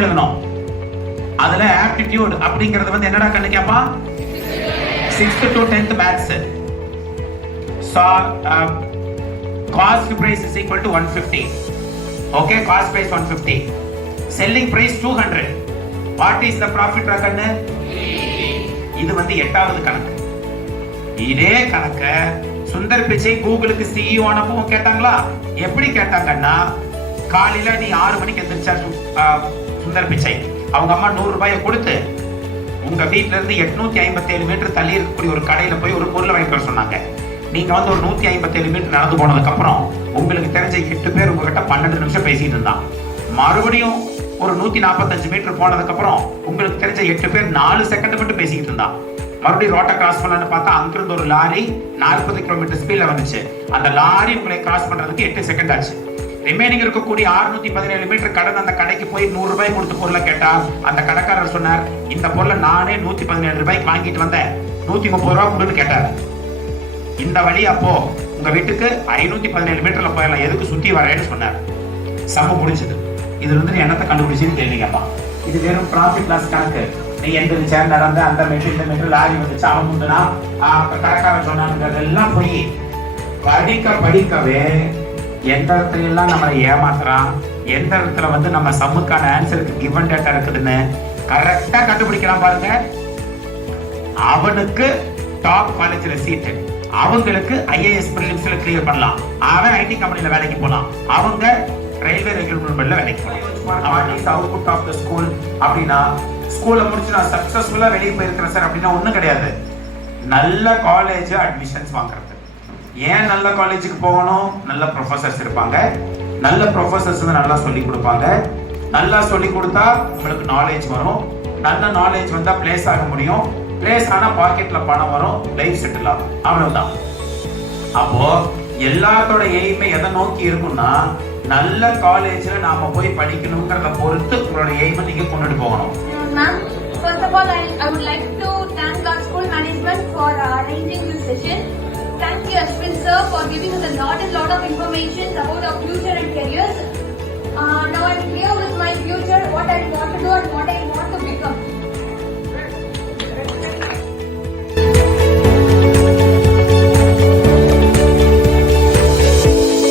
எழுதணும். அதுல ஆப்டிடியூட் அப்படிங்கிறது வந்து என்னடா கண்ணு கேப்பா? 6th to 10th maths. So cost price is equal to 150. Okay, cost price 150. Selling price 200. What is the profit கண்ணு? இது வந்து 8வது கணக்கு. இதே கணக்க சுந்தர் பிச்சை கூகுளுக்கு சிஇஓ ஆனப்பவும் கேட்டாங்களா? எப்படி கேட்டாங்கன்னா, காலையில நீ 6 மணிக்கு எந்திரிச்சா சுந்தர் பிச்சை அவங்க அம்மா 100 ரூபாயை கொடுத்து உங்க வீட்டுல இருந்து 857 மீட்டர் தள்ளி இருக்கக்கூடிய ஒரு கடையில போய் ஒரு பொருளை வாங்கிட்டு வர சொன்னாங்க. நீங்க வந்து ஒரு 157 மீட்டர் நடந்து போனதுக்கு அப்புறம் உங்களுக்கு தெரிஞ்ச 8 பேர் உங்ககிட்ட 12 நிமிஷம் பேசிட்டு இருந்தான். மறுபடியும் ஒரு 145 மீட்டர் போனதுக்கு அப்புறம் உங்களுக்கு தெரிஞ்ச 8 பேர் 4 செகண்ட் மட்டும் பேசிக்கிட்டு இருந்தான். மறுபடியும் ரோட்டை கிராஸ் பண்ணலான்னு பார்த்தா அங்கிருந்து ஒரு லாரி 40 கிலோமீட்டர் ஸ்பீட்ல வந்துச்சு. அந்த லாரி உங்களை கிராஸ் பண்றதுக்கு 8 செகண்ட் ஆச்சு. ரிமைனிங் இருக்கக்கூடிய 617 மீட்டர் கடந்து அந்த கடைக்கு போய் 100 ரூபாய் கொடுத்த பொருளை கேட்டா அந்த கடைக்காரர் சொன்னார், இந்த பொருளை நானே 117 ரூபாய்க்கு வாங்கிட்டு வந்தேன், 130 ரூபாய் கொடுன்னு கேட்டார். இந்த வழி அப்போ உங்க வீட்டுக்கு 517 மீட்டர்ல போயிடலாம், எதுக்கு சுத்தி வரேன்னு சொன்னார். சம முடிஞ்சது. இது வந்து நீ என்னத்தை கண்டுபிடிச்சுன்னு கேள்விங்கப்பா. இது வெறும் ப்ராஃபிட் லாஸ் கணக்கு. நீ எந்திரிச்ச நடந்த அந்த மீட்டர் இந்த மீட்டர் லாரி வந்துச்சு அவன் முந்துனா கடைக்காரன் சொன்னாங்கிறதெல்லாம் போய் படிக்கவே எந்த இடத்துல எல்லாம் நம்மளை ஏமாத்துறான், எந்த இடத்துல வந்து நம்ம சம்முக்கான ஆன்சருக்கு கிவன் டேட்டா இருக்குதுன்னு கரெக்டா கண்டுபிடிக்கலாம் பாருங்க. அவனுக்கு டாப் காலேஜ்ல சீட்டு, அவங்களுக்கு ஐஏஎஸ் பிரிலிம்ஸ்ல கிளியர் பண்ணலாம், அவன் ஐடி கம்பெனில வேலைக்கு போலாம், அவங்க ரயில்வே ரெக்ரூட்மெண்ட்ல வேலைக்கு போலாம். What is output of the school அப்படின்னா, ஸ்கூல்ல முடிச்சு நான் சக்சஸ்ஃபுல்லா வெளியே போயிருக்கிறேன் சார் அப்படின்னா ஒண்ணும் கிடையாது. நல்ல காலேஜ் அட்மிஷன்ஸ் வாங்குறது. ஏன் நல்ல காலேஜுக்கு போகணும்? நல்ல ப்ரொஃபசர்ஸ் இருப்பாங்க, நல்ல ப்ரொஃபசர்ஸ் வந்து நல்லா சொல்லி கொடுப்பாங்க, நல்லா சொல்லி கொடுத்தா உங்களுக்கு நாலேஜ் வரும், நல்ல நாலேஜ் வந்தா பிளேஸ் ஆக முடியும், பிளேஸ் ஆனா பாக்கெட்ல பணம் வரும், லைஃப் செட்டில் ஆகும், அவ்வளவுதான். அப்போ எல்லாத்தோட எய்மே எதை நோக்கி இருக்கும்னா, நல்ல காலேஜ்ல நாம போய் படிக்கணும்ங்கறத பொறுத்து உங்களோட எய்மை நீங்க கொண்டுட்டு போகணும். Ma'am, first of all, I would like to thank our school management for arranging this session. Thank you, Ashwin sir, for giving us a lot of information about our future and careers. Now I'm clear with my future, what I want to do and